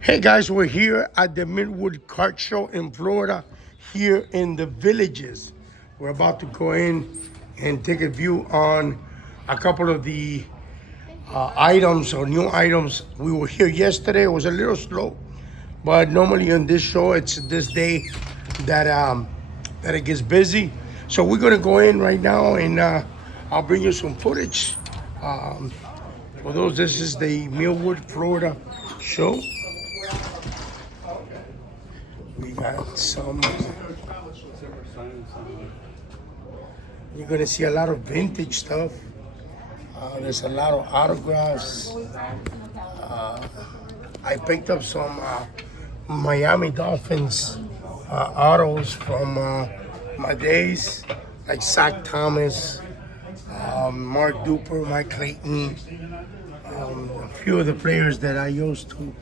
Hey guys, we're here at the Wildwood Kart Show in Florida, here in the Villages. We're about to go in and take a view on a couple of the items or new items. We were here yesterday. It was a little slow, but normally on this show, it's this day that it gets busy. So we're gonna go in right now, and I'll bring you some footage. Um, for those, this is the Wildwood, Florida show. We got some. You're gonna see a lot of vintage stuff. There's a lot of autographs. I picked up some Miami Dolphins autos from my days, like Zach Thomas, Mark Duper, Mike Clayton, a few of the players that I used to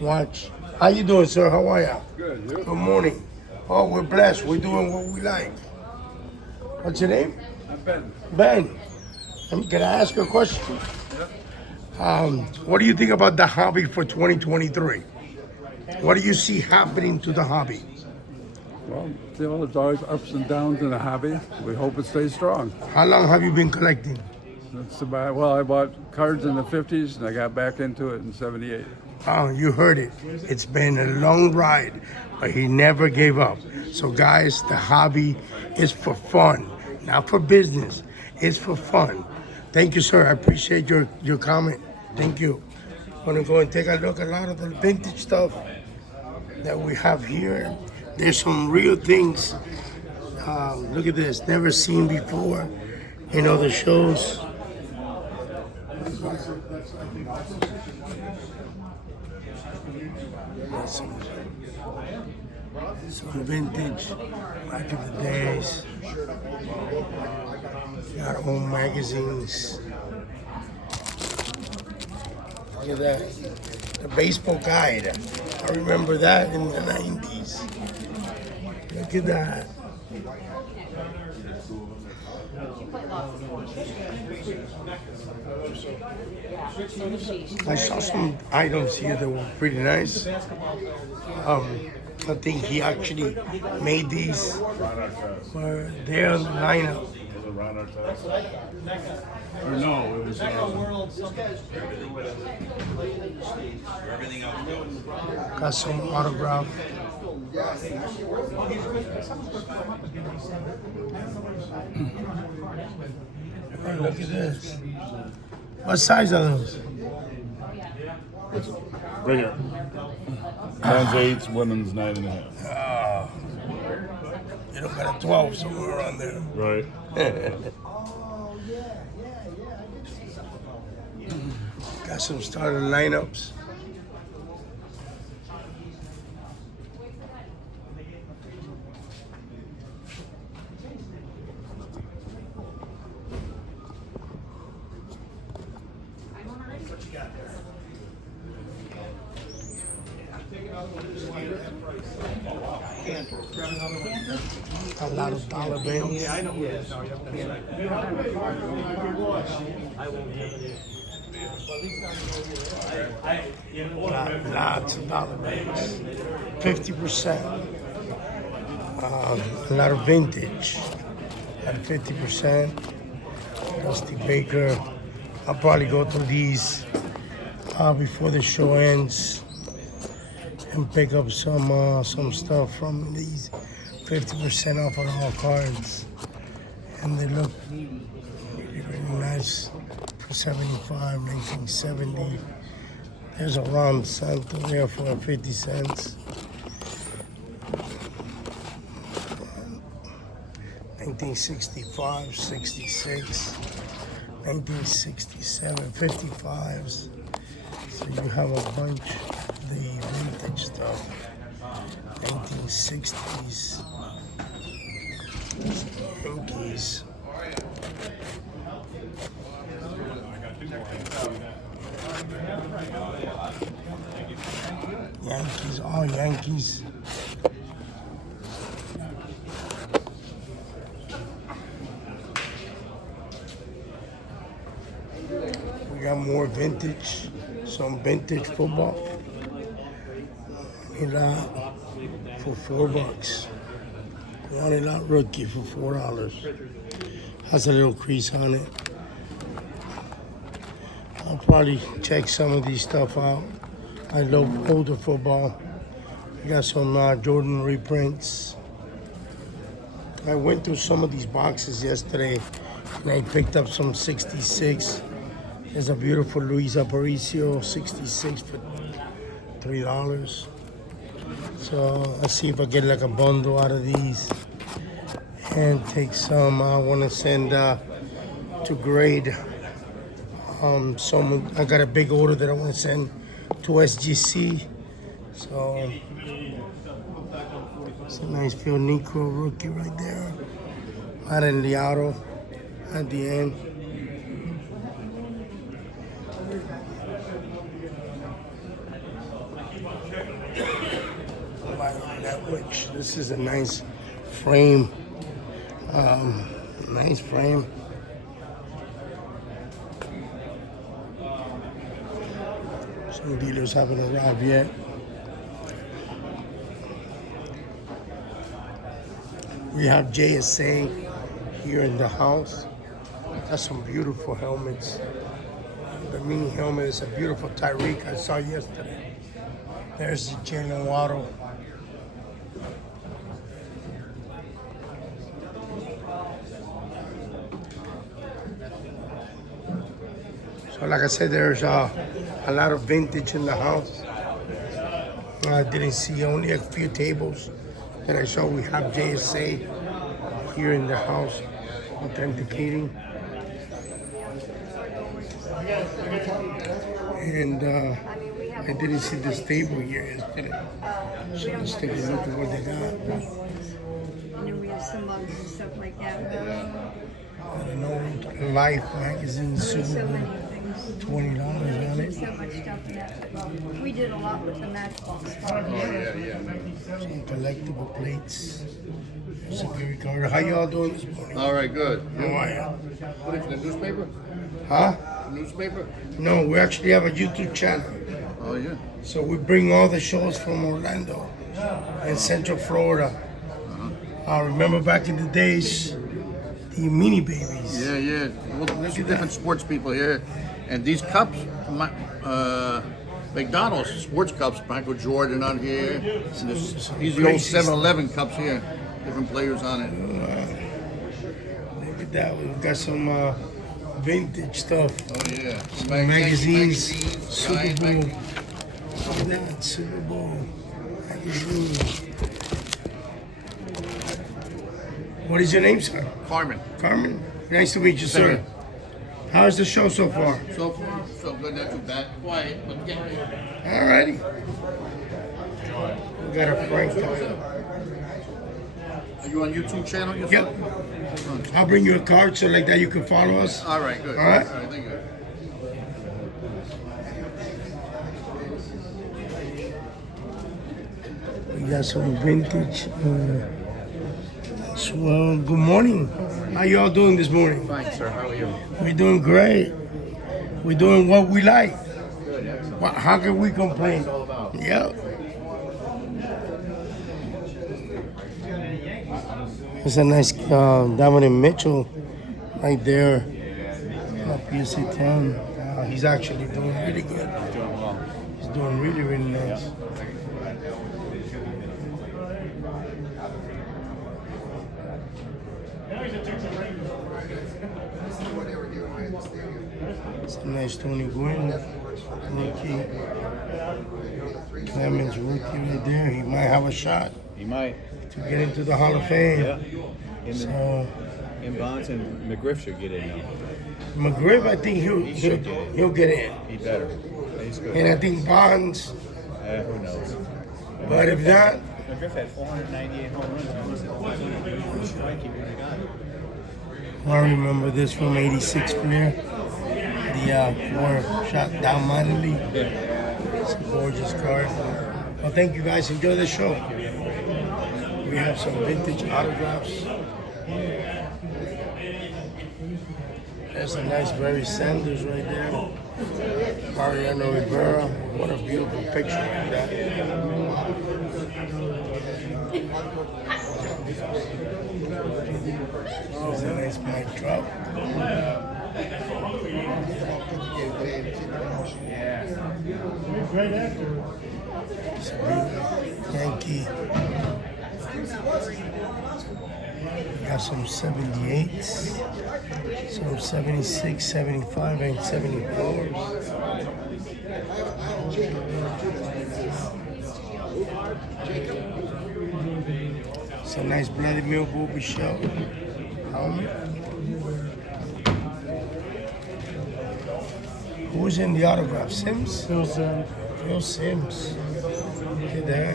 watch. How you doing, sir? How are you? Good. You? Good morning. Oh, we're blessed. We're doing what we like. What's your name? I'm Ben. Ben. Can I ask you a question? What do you think about the hobby for 2023? What do you see happening to the hobby? Well, there's always ups and downs in a hobby. We hope it stays strong. How long have you been collecting? That's about, well, I bought cards in the 50s and I got back into it in 78. Oh, you heard it. It's been a long ride, but he never gave up. So guys, the hobby is for fun, not for business. It's for fun. Thank you, sir. I appreciate your comment. Thank you. I'm gonna go and take a look at a lot of the vintage stuff that we have here. There's some real things. Look at this, never seen before in other shows. Some vintage back in the days. Got old magazines. Look at that. The baseball guide. I remember that in the 90s. Look at that. I saw some items here that were pretty nice. I think he actually made these. Were there on the lineup. Or no, it was. Got some autograph. Oh, look at this. What size are those? Right here. Men's 8, women's 9.5. You don't got a 12 somewhere around there. Right. Got some starter lineups. A lot of dollar bills. Lots of dollar bills. 50%. A lot of vintage at 50%. Dusty Baker. I'll probably go through these before the show ends and pick up some stuff from these. 50% off on all cards, and they look really, really nice for 75, 1970. There's a round Santo there for 50 cents. 1965, 66, 1967, 55s. So you have a bunch of the vintage stuff. 1960s. Yankees. Yankees, all Yankees. We got more vintage, some vintage football. A lot for $4. Ronnie Lot rookie for $4. Has a little crease on it. I'll probably check some of these stuff out. I love older football. I got some Jordan reprints. I went through some of these boxes yesterday and I picked up some 66. There's a beautiful Luis Aparicio 66 for $3. So let's see if I get like a bundle out of these and take some. I want to send to grade some. I got a big order that I want to send to SGC. So it's a nice Phil Negro rookie right there. Aaron Liaro at the end. Which this is a nice frame. Nice frame. Some dealers haven't arrived yet. We have JSA here in the house. That's some beautiful helmets. The mini helmet is a beautiful Tyreek I saw yesterday. There's the Jalen Waddle. So like I said, there's a lot of vintage in the house. I didn't see only a few tables that I saw. We have JSA here in the house authenticating. And I didn't see this table here yesterday. So let's take a look at what they got. And then we have some mugs and stuff like that. I don't know, Life magazine, Super So Bowl, many things. $20 on it. So much stuff in that. We did a lot with the Matchbox. Some collectible plates. Security card. How y'all doing this morning? All right, good. How are ya? What is it, the newspaper? Huh? Newspaper? No, we actually have a YouTube channel. Oh, yeah. So we bring all the shows from Orlando and Central Florida. Remember back in the days, the Mini Babies. Yeah, yeah. Well, there's some different sports people here. And these cups, McDonald's sports cups, Michael Jordan on here. And these are the old 7-Eleven cups here. Different players on it. Look at that. We've got some vintage stuff. Oh, yeah. Some magazines. Super Bowl. Look at that. Super Bowl. Magazine. What is your name, sir? Carmen. Carmen? Nice to meet you, sir. How's the show so far? So far, so good. Not too bad. Quiet, but get there. Alrighty. We got a Frank coming. Are you on YouTube channel yourself? Yep. I'll bring you a card so like that you can follow us. All right, good. All right. Thank you. We got some vintage. Well, good morning. How y'all doing this morning? Fine, sir. How are you? We're doing great. We're doing what we like. Good, excellent. How can we complain? All about. Yep. It's a nice Dominic Mitchell right there. PSA 10. He's actually doing really good. Doing well. He's doing really, really nice. It's a nice Tony Gwynn rookie. Clemens rookie right there. He might have a shot He might. to get into the Hall of Fame. Yeah. So In Bonds and McGriff should get in now. McGriff, I think he'll get in. He better. He's good. And I think Bonds, Who knows? but if not, McGriff had 498 home runs. Strike, he really got it. I remember this from '86 Flair. The four shot down mightily. It's a gorgeous card. Well, thank you guys. Enjoy the show. We have some vintage autographs. That's a nice Barry Sanders right there. Mariano Rivera. What a beautiful picture like that. There's a nice black truck. It's a beautiful Yankee. Got some 78s, some 76, 75, and 74s. It's a nice Vladimir Bobby shell helmet. Who's in the autograph? Sims? Phil Sims. Phil Sims. Look at that.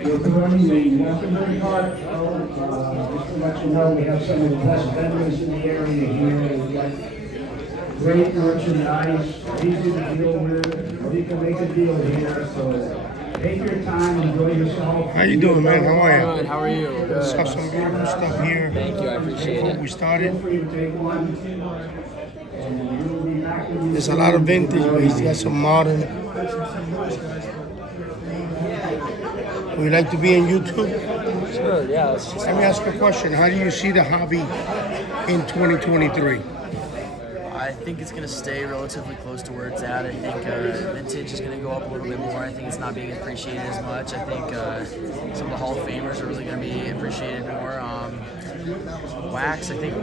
Good morning, the Wildwood Car Show. Just to let you know, we have some of the best vendors in the area here. We've got great merchandise, easy to deal with. You can make a deal here, so take your time, enjoy yourself. How you doing, man? How are you? Good, how are you? Good. Saw some beautiful stuff here. Thank you, I appreciate Before it. we started, Feel free to take one. And we'll be back with you. there's a lot of vintage, but he's got some modern. Would you like to be on YouTube? Sure, yeah, it's just Let me ask you a question. How do you see the hobby in 2023? I think it's going to stay relatively close to where it's at. I think vintage is going to go up a little bit more. I think it's not being appreciated as much. I think some of the Hall of Famers are really going to be appreciated more. Wax, I think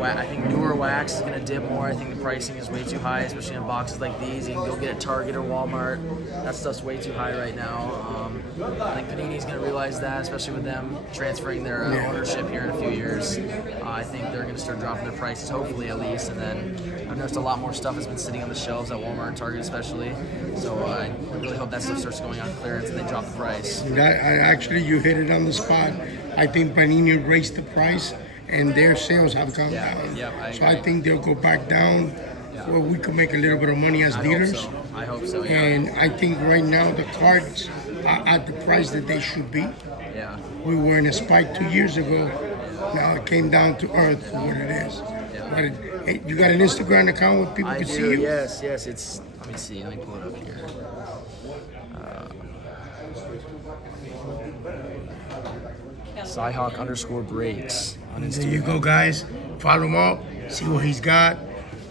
newer wax is going to dip more. I think the pricing is way too high, especially on boxes like these. You can go get at Target or Walmart. That stuff's way too high right now. I think Panini's going to realize that, especially with them transferring their ownership here in a few years. I think they're going to start dropping their prices, hopefully at least. And then I've noticed a lot more stuff has been sitting on the shelves at Walmart and Target especially. So I really hope that stuff starts going on clearance and they drop the price. Actually, you hit it on the spot. I think Panini raised the price, and their sales have gone down. Yeah, I so I agree. think they'll go back down where we could make a little bit of money as dealers. I hope so, yeah. And I think right now the cards are at the price that they should be. Yeah. We were in a spike 2 years ago. Now it came down to earth for what it is. But hey, you got an Instagram account where people I can do, see you? yes. It's, let me see, let me pull it up here. Cyhawk_breaks on There Instagram. you go, guys. Follow him up. See what he's got.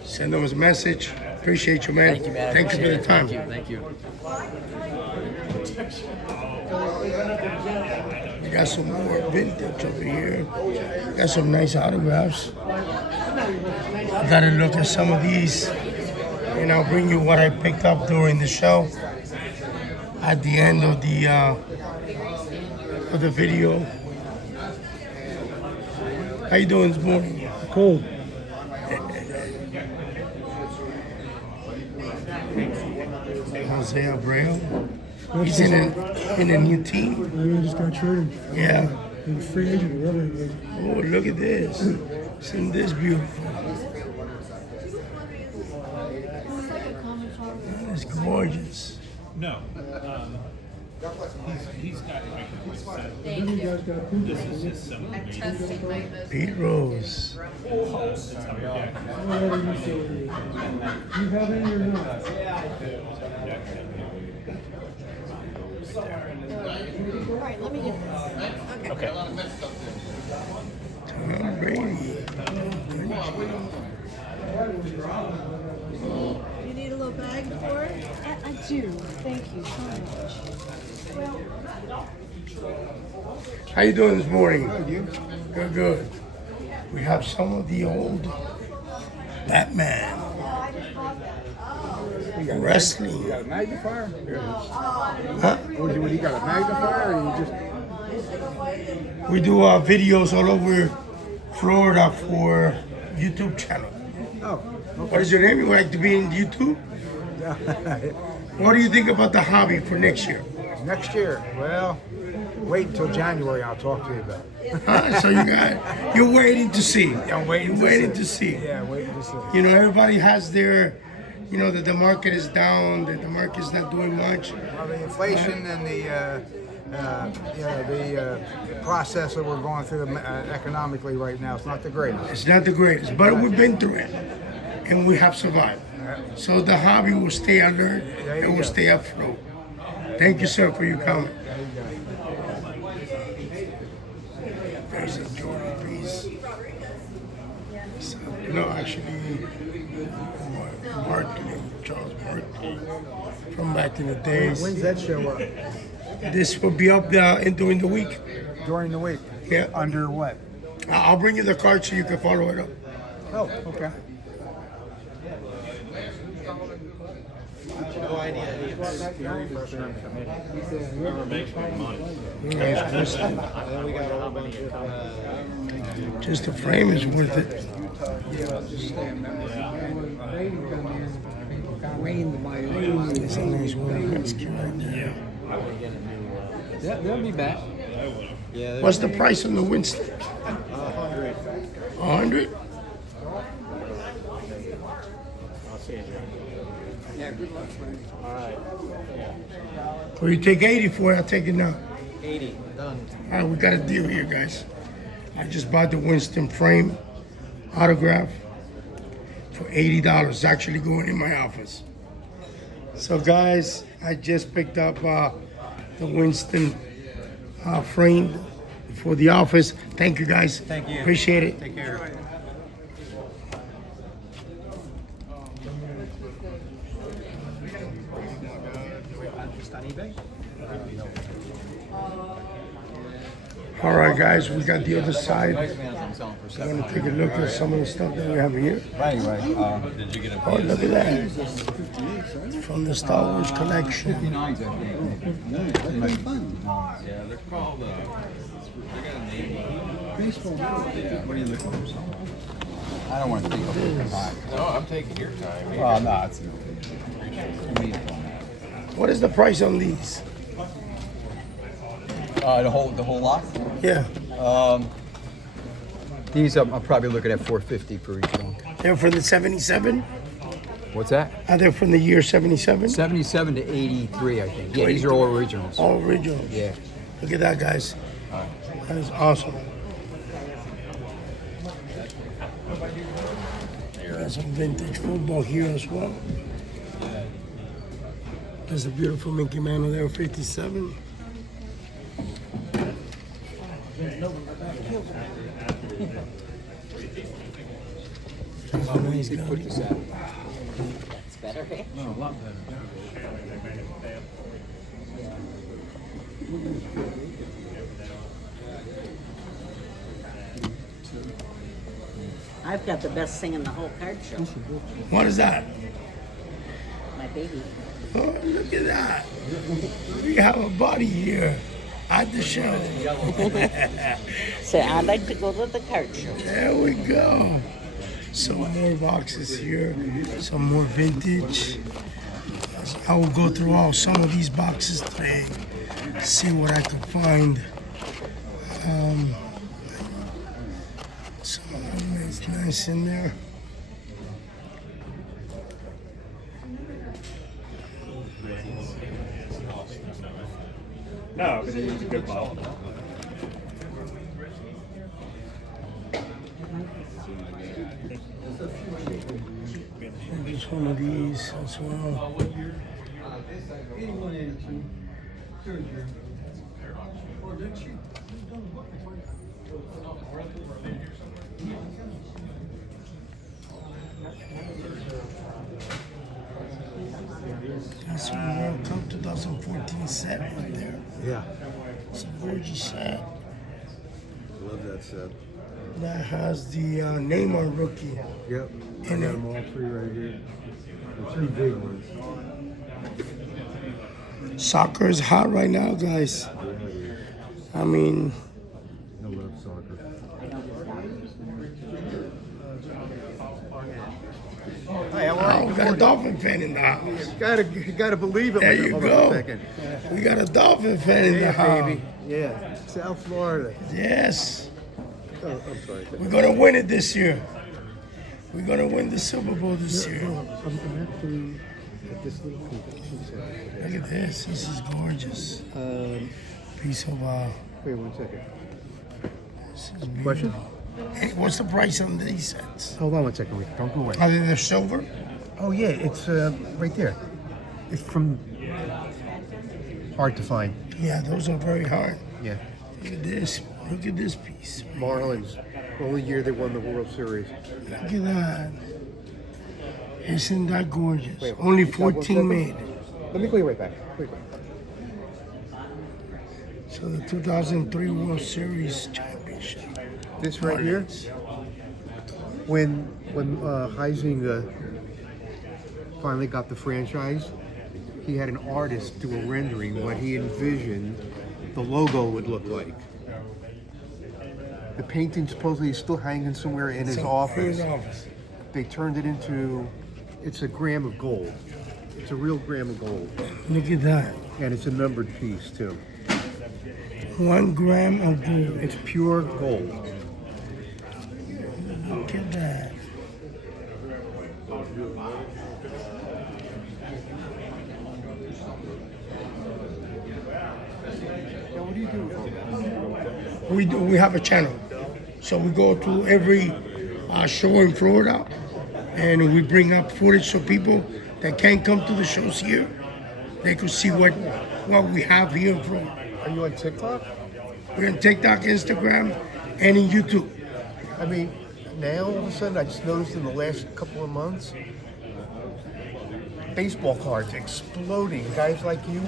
Send him his message. Appreciate you, man. Thank you, man. I Thank you for appreciate the it. time. Thank you. We got some more vintage over here. Got some nice autographs. I gotta look at some of these, and I'll bring you what I picked up during the show at the end of the video. How you doing this morning? Cool. Jose Abreu. He's in a new team. I just got traded. Yeah. He's a free agent, whatever. Oh, look at this. Isn't this beautiful? That's gorgeous. No. He's got like Then you guys got two. this is just some Pete Rose. Whatever you say it is. You have any or not? All right, let me get this. Okay. Tom Brady. You need a little bag for it? I do. Thank you so much. How you doing this morning? Good, you? Good, good. We have some of the old Batman wrestling. You got a magnifier? Huh? What do you got, a magnifier or you just... We do videos all over Florida for YouTube channel. Oh, What is your name? You would like to be in YouTube? What do you think about the hobby for next year? Next year, well, wait until January. I'll talk to you about it. So you're waiting to see. I'm waiting. You're waiting to see. Yeah, waiting to see. You know, everybody has their, you know, that the market is down, that the market's not doing much. Well, the inflation and the The process that we're going through economically right now, it's not the greatest. It's not the greatest, but we've been through it, and we have survived. So the hobby will stay alert and will stay afloat. Thank you, sir, for your comment. There's a Jordan piece. So, no, actually, Barkley, Charles Barkley, from back in the days. When's that show up? This will be up during the week. During the week? Yeah. Under what? I'll bring you the card so you can follow it up. Oh, okay. No idea. It's very first time committee. Whoever makes more money. And then we got a whole bunch of. Just the frame is worth it. It's a nice one rescue right there. Yeah, they'll be back. Yeah. What's the price on the Winston? 100. 100? I'll see you, Joe. Yeah, good luck, friend. All right. Well, you take 80 for it, I'll take it now. 80, done. All right, we got a deal here, guys. I just bought the Winston frame autograph for $80. It's actually going in my office. So, guys, I just picked up the Winston frame for the office. Thank you, guys. Thank you. Appreciate it. Take care. All right, guys, we got the other side. I'm going to take a look at some of the stuff that we have here. Right. Did you get a Oh, look at that. From the Star Wars collection. Yeah, they're called, they got a name. What are you looking for? I don't want to take up your time. No, I'm taking your time. Well, no, it's What is the price on these? The whole lot. Yeah, These I'm probably looking at $450 per each one. they're from the 77? What's that? Are they from the year 77? 77 to 83, I think. Yeah, these are all originals. All originals. Yeah. Look at that, guys. That is awesome. Got some vintage football here as well. There's a beautiful Mickey Mantle there, 57. Put this out. It's better, eh? No, a lot better. I've got the best thing in the whole card show. What is that? My baby. Oh, look at that. We have a body here at the show. So I'd like to go to the card show. There we go. Some more boxes here, some more vintage. I will go through some of these boxes today, see what I can find. Some of them is nice in there. No, but it's a good bottle. Just one of these as well. That's one World Cup 2014 set right there. Yeah. It's a gorgeous set. Love that set. That has the Neymar rookie. Yep. I got them all three right here. The three big ones. Soccer is hot right now, guys. I mean, I love soccer. Hey, how are we got a Dolphin fan in the house. You gotta believe it. There you Hold on go. a second. We got a Dolphin fan in the Yeah, house. baby. Yeah. South Florida. Yes. Oh, I'm sorry. We're gonna win it this year. We're gonna win the Super Bowl this year. I'm actually at this little Look at this. This is gorgeous. piece of Wait 1 second. this is Question? beautiful. Hey, what's the price on these sets? Hold on 1 second, Rick. Don't go away. Are they the silver? Oh yeah, it's right there. It's from. Hard to find. Yeah, those are very hard. Yeah. Look at this. Look at this piece. Marlins. Only year they won the World Series. Look at that. Isn't that gorgeous? Wait, Only you got 1 14 second? made. Let me call you right back. Wait. So the 2003 World Series championship. This right here. When Heising finally got the franchise, he had an artist do a rendering what he envisioned the logo would look like. The painting supposedly is still hanging somewhere in his office. They turned it into, it's a gram of gold. It's a real gram of gold. Look at that. And it's a numbered piece too. 1 gram of gold. It's pure gold. Look at that. Now what do you do with all that? We have a channel. So we go to every show in Florida and we bring up footage so people that can't come to the shows here, they could see what we have here in Florida. Are you on TikTok? We're on TikTok, Instagram, and in YouTube. I mean, now all of a sudden I just noticed in the last couple of months, baseball cards exploding. Guys like you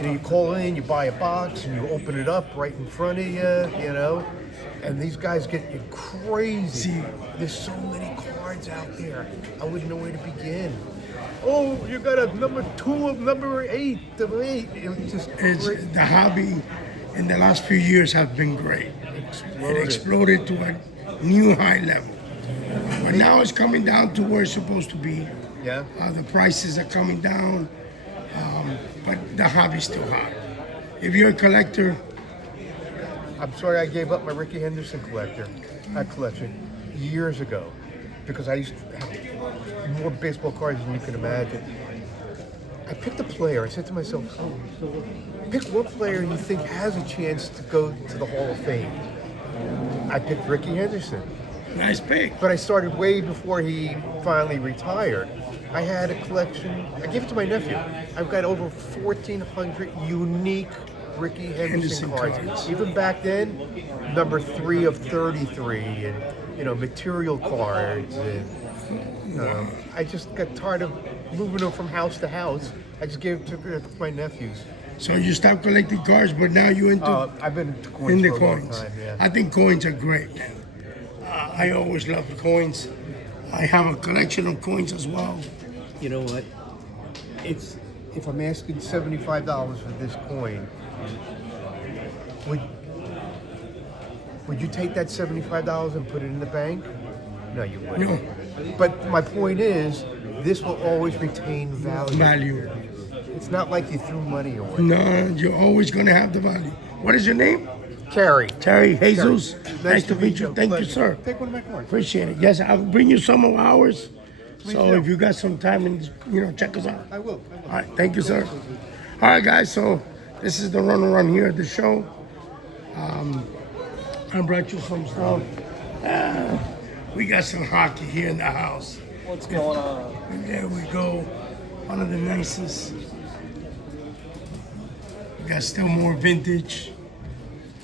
know, you call in, you buy a box, and you open it up right in front of you know, and these guys get crazy. There's so many cards out there. I wouldn't know where to begin. Oh, you got a number 2 of number 8 of 8. It's just the hobby in the last few years has been great. It exploded to a new high level. But now it's coming down to where it's supposed to be. Yeah. The prices are coming down, but the hobby's still hot. If you're a collector, I'm sorry I gave up my Ricky Henderson collection years ago because I used to have more baseball cards than you can imagine. I picked a player. I said to myself, pick one player you think has a chance to go to the Hall of Fame. I picked Ricky Henderson. Nice pick. But I started way before he finally retired. I had a collection. I gave it to my nephew. I've got over 1,400 unique Ricky Henderson cards. Even back then, number 3 of 33, and material cards. And I just got tired of moving them from house to house. I just gave it to my nephews. So you stopped collecting cards, but now you're into I've been into coins for a long coins. time. Yeah. I think coins are great, man. I always loved coins. I have a collection of coins as well. You know what? If I'm asking $75 for this coin, would you take that $75 and put it in the bank? No, you wouldn't. No. But my point is, this will always retain value. It's not like you threw money away. No, you're always going to have the value. What is your name? Terry. Terry Jesus. Nice to meet you. Thank you, sir. Take one of my cards. Appreciate it. Yes, I'll bring you some of ours. Please So do. if you got some time, and check us out. I will. All right, thank you, sir. All right, guys. So this is the run here at the show. I brought you some stuff. We got some hockey here in the house. What's going on? And there we go. One of the nicest. We got still more vintage.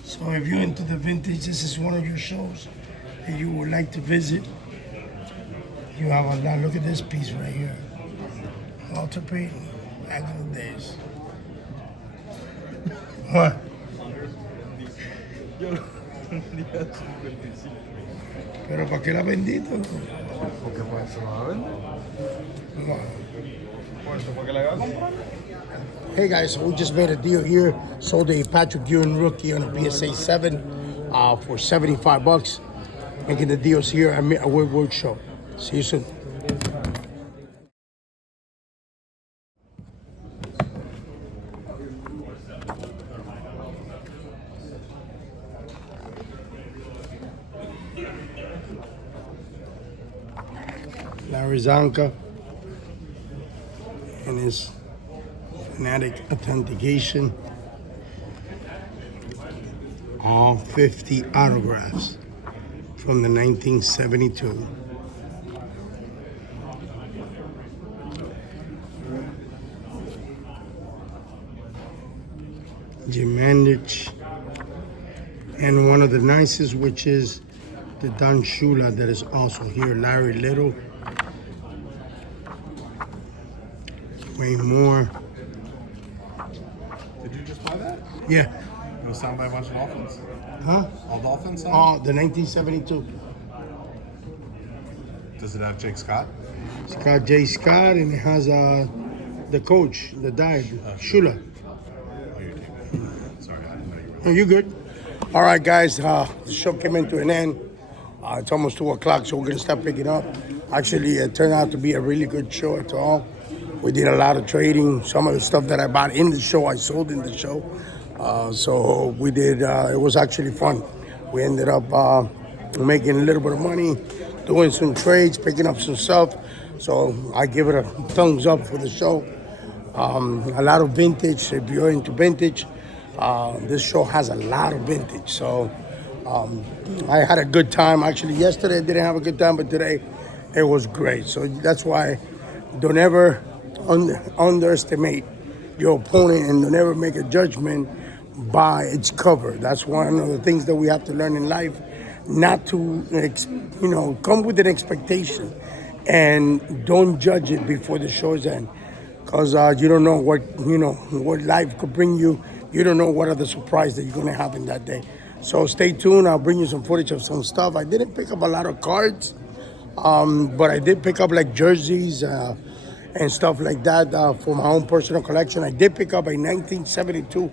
So if you're into the vintage, this is one of your shows that you would like to visit. You have a lot. Look at this piece right here. Walter Payton, back in the days. What? Pero ¿para qué la bendito? Porque pues se va a vender. Hey guys, so we just made a deal here. Sold a Patrick Ewing rookie on a PSA 7 for $75. Making the deals here at Wildwood Show. See you soon. Larry Zonka and his Fanatic Authentication. All 50 autographs from the 1972. Jim Mandich. And one of the nicest, which is the Don Shula that is also here. Larry Little. Way more. Did you just buy that? Yeah. It was signed by a bunch of Dolphins. Huh? All Dolphins signed? Oh, the 1972. Does it have Jake Scott? It's got Jay Scott, and it has the coach that died, Shula. Oh, you're taking Sorry, I didn't know you were. No, you good. All right, guys. The show came into an end. It's almost 2 o'clock, so we're gonna start picking up. Actually, it turned out to be a really good show at all. We did a lot of trading. Some of the stuff that I bought in the show, I sold in the show. So we did. It was actually fun. We ended up making a little bit of money, doing some trades, picking up some stuff. So I give it a thumbs up for the show. A lot of vintage. If you're into vintage, this show has a lot of vintage. So I had a good time. Actually, yesterday I didn't have a good time, but today it was great. So that's why don't ever underestimate your opponent, and don't ever make a judgment by its cover. That's one of the things that we have to learn in life, not to, come with an expectation and don't judge it before the show's end, because you don't know what life could bring you. You don't know what other surprise that you're going to have in that day. So stay tuned. I'll bring you some footage of some stuff. I didn't pick up a lot of cards, but I did pick up like jerseys and stuff like that for my own personal collection. I did pick up a 1972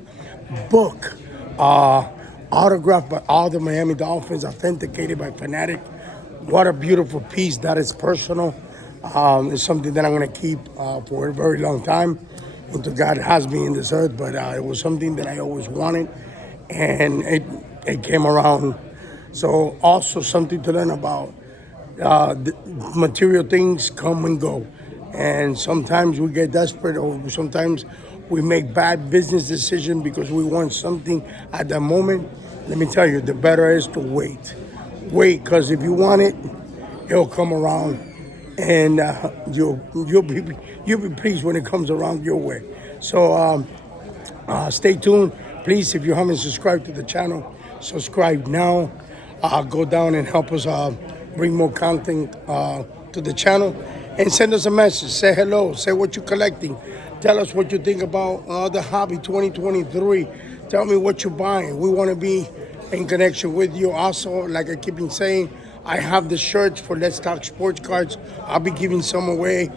book autographed by all the Miami Dolphins, authenticated by Fanatic. What a beautiful piece. That is personal. It's something that I'm going to keep for a very long time until God has me in this earth. But it was something that I always wanted, and it came around. So also something to learn about. The material things come and go, and sometimes we get desperate, or sometimes we make bad business decisions because we want something at that moment. Let me tell you, the better is to wait, because if you want it, it'll come around, and you'll be pleased when it comes around your way. So stay tuned, please. If you haven't subscribed to the channel, subscribe now. Go down and help us bring more content to the channel, and send us a message. Say hello. Say what you're collecting. Tell us what you think about the hobby 2023. Tell me what you're buying. We want to be in connection with you. Also, like I keep saying, I have the shirts for Let's Talk Sports Cards. I'll be giving some away.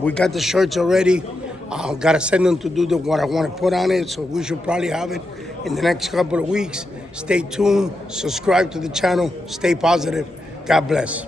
We got the shirts already. Got to send them to do what I want to put on it. So we should probably have it in the next couple of weeks. Stay tuned. Subscribe to the channel. Stay positive. God bless.